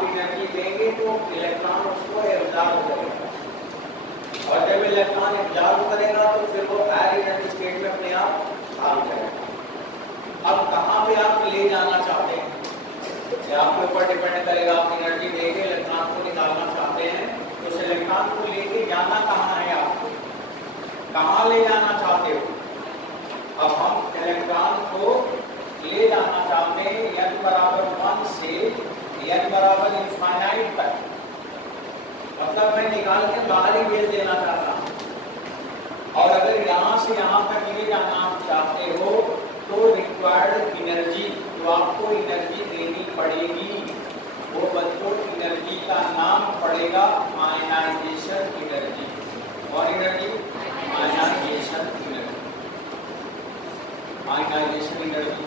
आप एनर्जी देंगे तो इलेक्ट्रॉन उसको एब्जॉर्ब करेगा, और जब इलेक्ट्रॉन एब्जॉर्ब करेगा तो फिर वो हायर एनर्जी स्टेट में अपने आप भाग जाएगा। अब कहाँ पे आप ले जाना चाहते हैं ये आपके ऊपर डिपेंड करेगा। आप एनर्जी देके इलेक्ट्रॉन को निकालना चाहते हैं तो उस इलेक्ट्रॉन को लेके जाना कहाँ है, आपको कहाँ ले जाना चाहते हो। अब हम इलेक्ट्रॉन को ले जाना चाहते हैं n बराबर 1 से n बराबर इनफाइनाइट तक, मतलब मैं निकाल के बाहर ही भेज देना चाहता हूँ। और अगर यहाँ से यहाँ तक ले जाना चाहते हो तो रिक्वायर्ड एनर्जी जो आपको एनर्जी देनी पड़ेगी वो बच्चों एनर्जी का नाम पड़ेगा आयनाइजेशन एनर्जी। और energy ionisation energy, ionisation energy.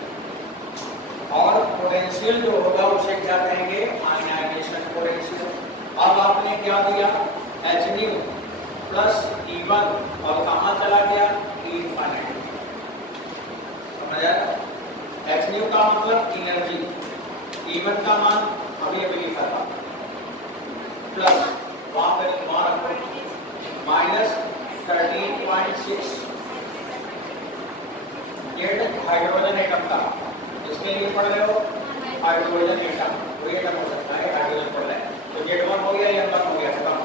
और पोटेंशियल जो होगा उसे क्या कहेंगे, आयनाइजेशन पोटेंशियल। अब आपने क्या दिया H nu प्लस E1 और कहाँ चला गया इनफाइनाइट, समझ आया। H nu का मतलब एनर्जी, E1 का मान अभी अभी लिखा था, प्लस वहां पर रखो माइनस 13.6 जेड हाइड्रोजन एटम का। इसके लिए पढ़ रहे हो हाइड्रोजन एटम, कोई एटम हो सकता है, हाइड्रोजन पढ़ रहे हैं तो Z1 हो गया, M1 हो गया, खत्म,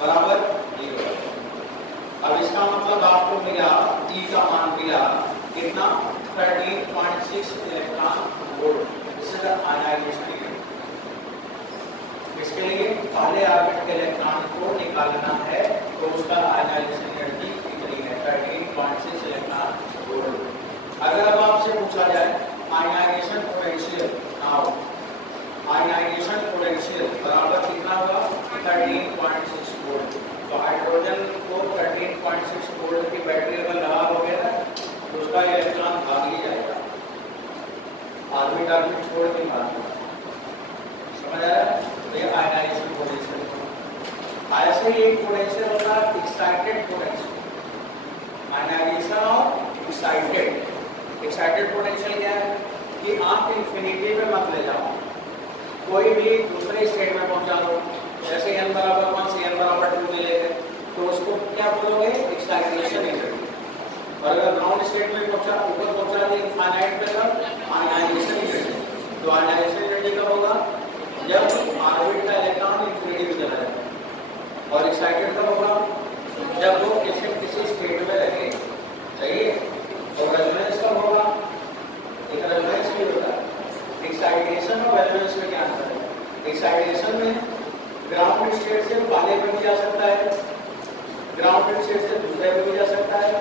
बराबर 0। अब इसका मतलब आपको मिला E का मान मिला कितना 13.6 electron volt. This is ionisation energy. इसके लिए पहले ऑर्बिट के इलेक्ट्रॉन को निकालना है तो उसका आयनाइजेशन एनर्जी कितनी है 13.6 इलेक्ट्रॉन वोल्ट। अगर अब आपसे पूछा जाए ionisation potential, now ionisation potential बराबर कितना होगा 13.6 वोल्ट। तो हाइड्रोजन को 13.6 वोल्ट की बैटरी अगर लगा दोगे ना तो उसका इलेक्ट्रॉन भाग ही जाएगा, ऑर्बिट ऑर्बिट छोड़ के भागेगा, समझ आ रहा है। ये आयनाइजेशन पोटेंशियल। ऐसे ही एक पोटेंशियल होता है एक्साइटेड पोटेंशियल, आयनाइजेशन और एक्साइटेड। एक्साइटेड पोटेंशियल क्या है कि आप इंफिनिटी में मत ले जाओ, कोई भी दूसरे स्टेट में पहुंचा दो, जैसे n बराबर 1 से n बराबर 2 मिले थे तो उसको क्या बोलोगे एक्साइटेशन एनर्जी। और अगर ग्राउंड स्टेट में पहुंचा ऊपर पहुंचा दिया इनफाइनाइट पे आयनाइजेशन एनर्जी। तो आयनाइजेशन एनर्जी कब होगा जब ऑर्बिट का इलेक्ट्रॉन इंफिनिटी में चला जाए, और एक्साइटेड कब होगा जब वो किसी स्टेट में रहे, सही है। और रेजोनेंस कब होगा, एक रेजोनेंस भी होता है। एक्साइटेशन और रेजोनेंस में क्या अंतर है, एक्साइटेशन में ग्राउंड स्टेट से पहले पे भी जा सकता है, ग्राउंड स्टेट से दूसरे पे भी जा सकता है,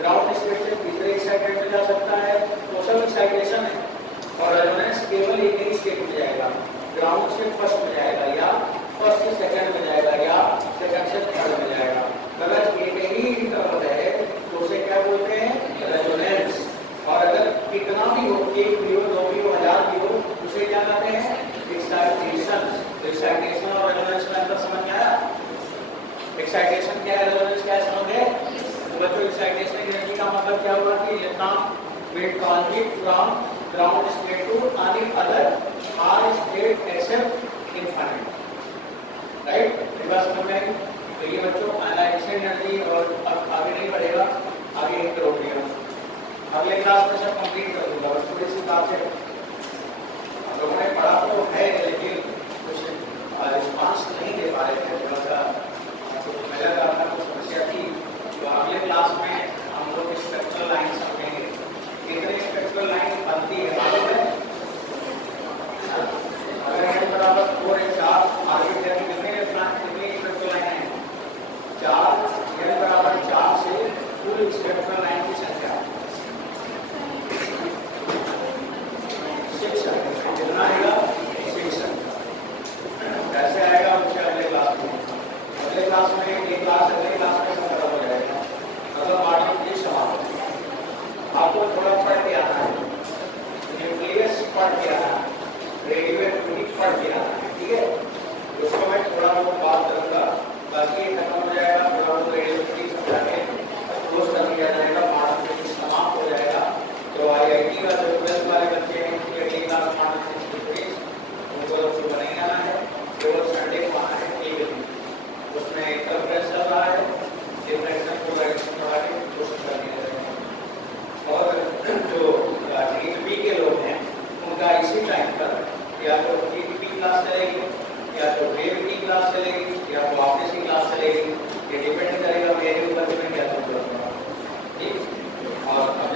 ग्राउंड स्टेट से तीसरे एक्साइटेड में जा सकता है, वो सब एक्साइटेशन है। और रेजोनेंस केवल एक ही स्टेट में जाएगा, ग्राउंड से फर्स्ट में जाएगा या फर्स्ट से सेकंड में जाएगा या सेकंड से थर्ड में जाएगा। अगर एक ही इंटरवल है तो उसे क्या बोलते हैं रेजोनेंस। और अगर कितना भी हो, एक भी हो, दो भी हो, हजार भी हो, उसे क्या कहते हैं एक्साइटेशन। एक्साइटेशन और रेजोनेंस में अंतर समझ में आया। एक्साइटेशन क्या है, रेजोनेंस क्या है, समझे बच्चों। एक्साइटेशन एनर्जी का मतलब क्या हुआ कि electron will transit from ground state to any other r state except infinite, right? बस में तो ये बच्चों आयनाइजेशन एनर्जी। और अब आगे नहीं बढ़ेगा, आगे एक रोक दिया, अगले क्लास में सब कंप्लीट कर दूंगा। बस थोड़ी सी बात है, हम लोगों ने पढ़ा तो है लेकिन कुछ रिस्पांस नहीं दे पा रहे थे, थोड़ा सा कुछ मेरा करना कुछ समस्या थी। तो अगले क्लास में हम लोग स्ट्रक्चरल लाइन समझेंगे, कितने स्ट्रक्चरल लाइन बनती है मालूम है। अगर n बराबर 4 है 4 ऑर्बिट है कितने स्ट्रक्चरल लाइन है 4, n बराबर 4 से कुल स्ट्रक्चरल लाइन की संख्या 6 है। कितना आएगा 6। कैसे आएगा उसके अगले क्लास में, अगले क्लास में एक क्लास अगले क्लास में खत्म हो जाएगा। मतलब मॉड्यूल की समाप्त, आपको थोड़ा पढ़ के आना है, न्यूक्लियस पढ़ के आना है, रेडियोएक्टिविटी पढ़ के आना है, ठीक है। उसको मैं थोड़ा बहुत बात करूँगा, बाकी खत्म हो जाएगा। थोड़ा बहुत रेडियोएक्टिविटी समझा के क्लोज कर दिया जाएगा, मॉड्यूल समाप्त हो जाएगा। तो IIT का जो 12th वाले बच्चे हैं उनके अगली क्लास मॉड्यूल उनको नहीं आना है। या तो टीपी क्लास चलेगी, या तो वेव की क्लास चलेगी, या तो ऑफिस की क्लास चलेगी। ये डिपेंड करेगा मेरे ऊपर कि मैं क्या चूज करूंगा। ठीक, और अब